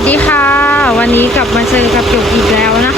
วัสดีค่ะ วันนี้กลับมาเจอกับหยกอีกแล้วนะคะ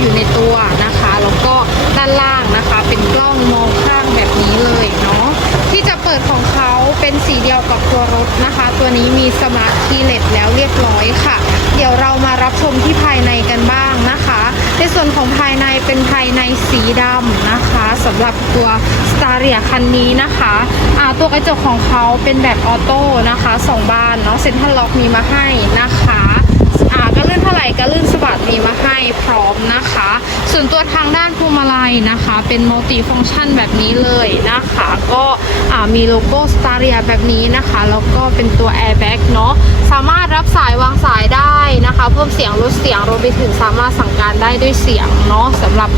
อยู่ในตัวนะคะ แล้วก็ด้านล่างนะคะ เป็นกล้องมองข้างแบบนี้เลยเนาะที่จะเปิดของเขาเป็นสีเดียวกับตัวรถนะคะ ตัวนี้มีสมาร์ทคีย์เลสแล้วเรียบร้อยค่ะ เดี๋ยวเรามารับชมที่ภายในกันบ้างนะคะ ในส่วนของภายในเป็นภายในสีดำนะคะสำหรับตัวสตาร์เรียคันนี้นะคะะตัวกระจกของเขาเป็นแบบออโต้นะคะสองบานเนาะเซ็นทรัลล็อกมีมาให้นะคะก็เลื่อนเท่าไหร่ก็เลื่อนสบาย นะคะ เป็นมัลติฟัง c t ชันแบบนี้เลยนะคะ ก็มีโลโก้ s t a r i a แบบนี้นะคะ แล้วก็เป็นตัว Airbag เนาะสามารถรับสายวางสายได้นะคะ เพิ่มเสียงลดเสียงรวมไปถึงสามารถสั่งการได้ด้วยเสียงเนาะสำหรับ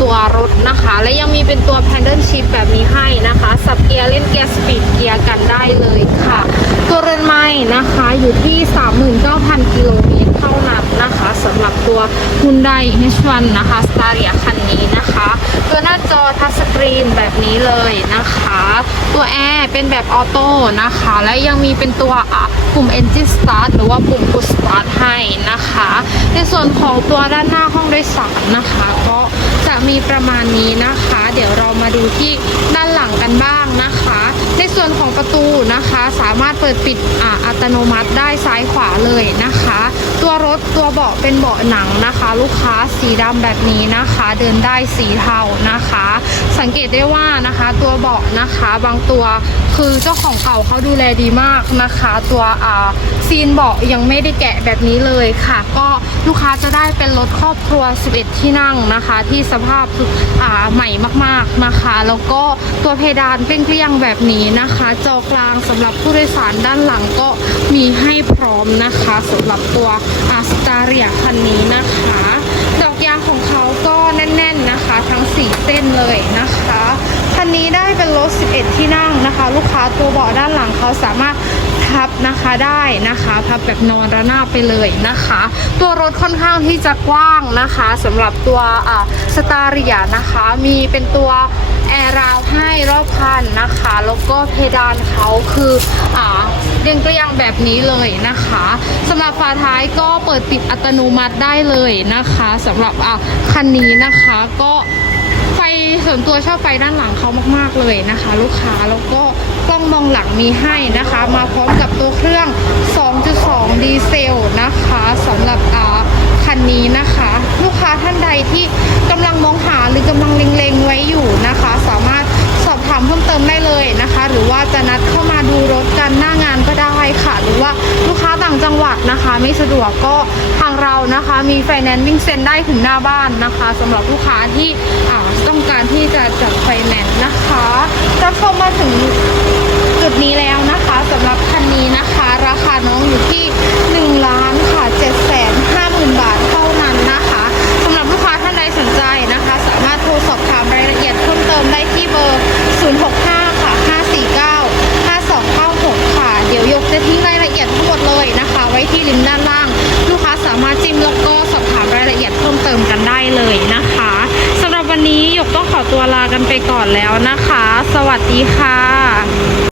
ตัวรถนะคะ และยังมีเป็นตัว Paddle Shift แบบนี้ให้นะคะ สับเกียร์เล่นเกียร์สปีดเกียร์กันได้เลยค่ะ ตัวเรือนไม้นะคะอยู่ที่ 39,000กิโลเมตรเท่านั้นนะคะสำหรับตัว Hyundai H1 นะคะ s t a r i a คัน นี้นะคะ ตัวหน้าจอทัชสกรีนแบบนี้เลยนะคะ ตัวแอร์เป็นแบบออโต้นะคะ และยังมีเป็นตัวปุ่ม Engine Start หรือว่าปุ่ม Push Start ให้นะคะ ในส่วนของตัวด้านหน้าห้องโดยสารนะคะ ก็จะมีประมาณนี้นะคะ เดี๋ยวเรามาดูที่ด้านหลังกันบ้างนะคะ ในส่วนของประตูนะคะ สามารถเปิดปิดออัตโนมัติได้ซ้ายขวาเลยนะคะ ตัวรถตัวเบาะเป็นเบาะหนังนะคะ ลูกค้าสีดำแบบนี้นะคะ เดินได้สีเทานะคะ สังเกตได้ว่านะคะ ตัวเบาะนะคะบางตัวคือเจ้าของเก่าเขาดูแลดีมากนะคะ ตัวอ่าซีนเบาะยังไม่ได้แกะแบบนี้เลยค่ะ ก็ลูกค้าจะได้เป็นรถครอบครัว 11 ที่นั่งนะคะ ที่สภาพอ่าใหม่มากๆนะคะ แล้วก็ตัวเพดานเปรี้ยงๆแบบนี้นะคะ จอกลางสำหรับผู้โดยสารด้านหลังก็มีให้พร้อมนะคะสำหรับตัวอาสตาเรียคันนี้นะคะ ดอกยางของเขาก็แน่น ๆนะคะ ทั้ง 4 เส้นเลยนะคะคันนี้ได้เป็นรถ 11 ที่นั่งนะคะ ลูกค้าตัวเบาะด้านหลังเขาสามารถ พับนะคะได้นะคะพับแบบนอนระนาบไปเลยนะคะ ตัวรถค่อนข้างที่จะกว้างนะคะสำหรับตัวสตาร์เรียนะคะ มีเป็นตัวแอร์ราวให้รอบคันนะคะแล้วก็เพดานเขาคืออ่าเรียงเกลียงแบบนี้เลยนะคะสำหรับฝาท้ายก็เปิดปิดอัตโนมัติได้เลยนะคะสำหรับอะคันนี้นะคะก็ ไฟส่วนตัวชอบไฟด้านหลังเขามาก ๆ เลยนะคะ ลูกค้าแล้วก็กล้องมองหลังมีให้นะคะ มาพร้อมกับตัวเครื่อง 2.2 ดีเซลนะคะสำหรับอ่าคันนี้นะคะ ลูกค้าท่านใดที่กำลังมองหาหรือกำลังเล็งๆไว้อยู่นะคะ สามารถสอบถามเพิ่มเติมได้เลยนะคะ หรือว่าจะนัดเข้ามาดูรถกันหน้างานก็ได้ค่ะ หรือว่า จังหวัดนะคะ ไม่สะดวกก็ทางเรานะคะมีไฟแนนซ์วิ่งเซ็นได้ถึงหน้าบ้านนะคะสำหรับลูกค้าที่ต้องการที่จะจัดไฟแนนซ์นะคะจะเข้ามาถึงจุดนี้แล้วนะคะสำหรับคันนี้นะคะ ไปก่อนแล้วนะคะ สวัสดีค่ะ